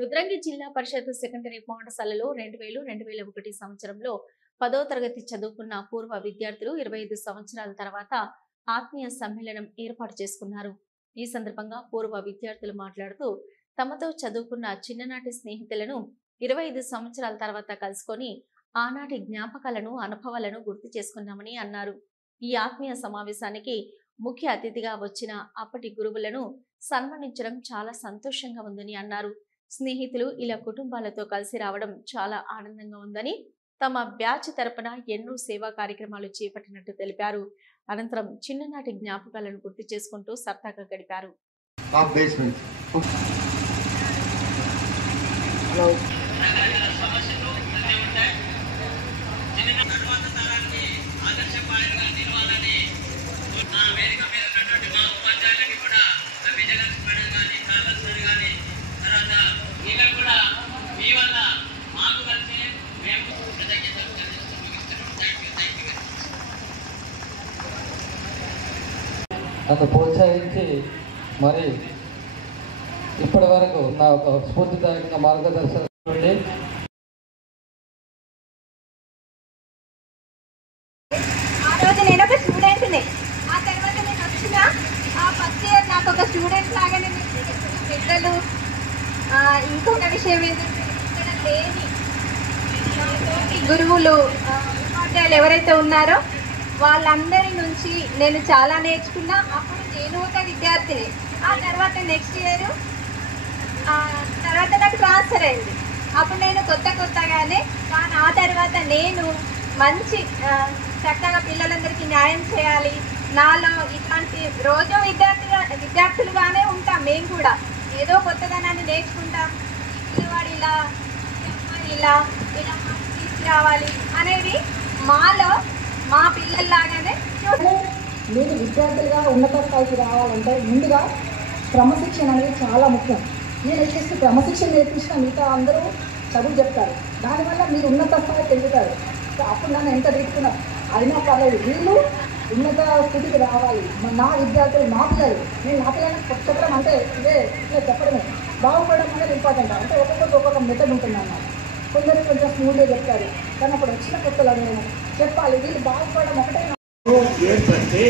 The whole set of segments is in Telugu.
రుద్రంగి జిల్లా పరిషత్ సెకండరీ పాఠశాలలో 2000-2001 సంవత్సరంలో 10వ తరగతి చదువుకున్న పూర్వ విద్యార్థులు 25 సంవత్సరాల తర్వాత ఆత్మీయ సమ్మేళనం ఏర్పాటు చేసుకున్నారు. ఈ సందర్భంగా పూర్వ విద్యార్థులు మాట్లాడుతూ తమతో చదువుకున్న చిన్ననాటి స్నేహితులను 25 సంవత్సరాల తర్వాత కలుసుకొని ఆనాటి జ్ఞాపకాలను అనుభవాలను గుర్తు చేసుకున్నామని అన్నారు. ఈ ఆత్మీయ సమావేశానికి ముఖ్య అతిథిగా వచ్చిన అప్పటి గురువులను సన్మానించడం చాలా సంతోషంగా ఉందని అన్నారు. స్నేహితులు ఇలా కుటుంబాలతో కలిసి రావడం చాలా ఆనందంగా ఉందని, తమ బ్యాచ్ తరపున ఎన్నో సేవా కార్యక్రమాలు చేపట్టినట్టు తెలిపారు. అనంతరం చిన్ననాటి జ్ఞాపకాలను గుర్తు చేసుకుంటూ సరదాగా గడిపారు. నన్ను ప్రోత్సహించి మరి ఇప్పటి వరకు నా ఒక స్ఫూర్తిదాయక మార్గదర్శనం నుండి ఆ రోజు నేను ఒక స్టూడెంట్ని. ఆ తర్వాత నేను వచ్చిన ఆ ఫస్ట్ ఇయర్ నాకు ఒక స్టూడెంట్ లాగానే పిల్లలు. ఇంకొక విషయం ఏంటంటే ఇక్కడ లేని గురువులు ఉపాధ్యాయులు ఎవరైతే ఉన్నారో వాళ్ళందరి నుంచి నేను చాలా నేర్చుకున్నా. అప్పుడు నేను ఒక విద్యార్థిని. ఆ తర్వాత నెక్స్ట్ ఇయర్ తర్వాత నాకు ట్రాన్స్ఫర్ అయింది. అప్పుడు నేను కొత్తగానే, కానీ ఆ తర్వాత నేను మంచి చక్కగా పిల్లలందరికీ న్యాయం చేయాలి. నాలో ఇట్లాంటి రోజు విద్యార్థులుగానే ఉంటాం. మేము కూడా ఏదో కొత్తదనాన్ని నేర్చుకుంటాం. పిల్లవాడు ఇలా ఇలా ఇలా తీసుకురావాలి అనేది మాలో మా పిల్లల్లాగానే. మీరు విద్యార్థులుగా ఉన్నత స్థాయికి రావాలంటే ముందుగా క్రమశిక్షణ అనేది చాలా ముఖ్యం. నేను వచ్చేసి క్రమశిక్షణ నేర్పించిన మిగతా అందరూ చదువు చెప్తారు. దానివల్ల మీరు ఉన్నత స్థాయికి ఎదుగుతారు. సో అప్పుడు నన్ను ఎంత తిట్టుకున్నారు అయినా పర్లేదు, వీళ్ళు ఉన్నత స్థితికి రావాలి. నా విద్యార్థులు మా పిల్లలు, నేను నా పిల్లలకు చెప్పడం అంటే ఇదే ఇట్లా చెప్పడమే. బాగుపడడం అనేది ఇంపార్టెంట్. అంటే ఒక్కొక్కరికి ఒక్కొక్క మెథడ్ ఉంటుంది అన్నమాట. కొందరు కొంచెం స్మూత్గా చెప్తారు, కానీ అప్పుడు వచ్చిన కొత్తలో నేను చెప్పాలి వీళ్ళు బాగుపడడం ఒకటే. ఏర్పడితే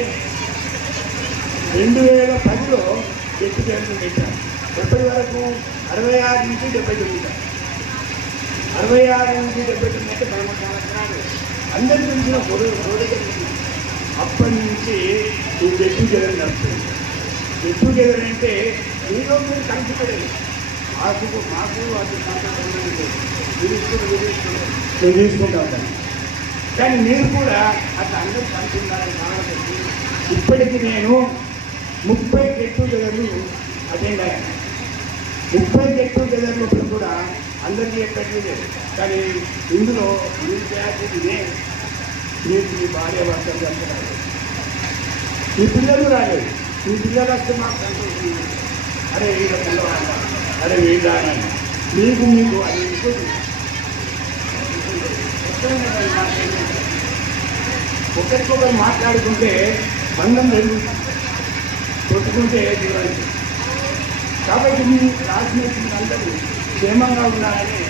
2010లో ఎత్తు కేంద్రం పెట్టారు. ఎప్పటి వరకు 66 నుంచి 79, 66 నుంచి 79 అంటే 13 సంవత్సరాలు అందరి గురించిన గొడవ. అప్పటి నుంచి ఈ గెట్టు గెదర్ నడుస్తుంది. గెట్టు గెదర్ అంటే మీలో మీరు కలిసిపడేది. మాకు అది మేము తీసుకుంటాం. కానీ మీరు కూడా అట్లా అందరూ కలిసి ఉండాలని కావాలని ఇప్పటికీ నేను 30 గెట్ టుగెదర్లు అటెండ్ అయ్యాను. 30 గెట్ టుగెదర్లు ఇప్పుడు కూడా అందరికీ చెప్పట్లేదు. కానీ ఇందులో మీరు చేయాల్సింది మీరు మీ భార్య భర్తలు చెప్తున్నారు. మీ పిల్లలు రాలేదు. మీ పిల్లలు వస్తే మాకు సంతోషం. అరే వీళ్ళ పిల్లవాళ్ళ, అరే వీళ్ళ మీకు అది ఇంకోటి ఒకరికొకరు మాట్లాడుకుంటే బంధం పెరుగుతుంది, కొట్టుకుంటే దూరానికి. కాబట్టి మీ క్లాస్మేట్స్ అందరూ క్షేమంగా ఉన్నారని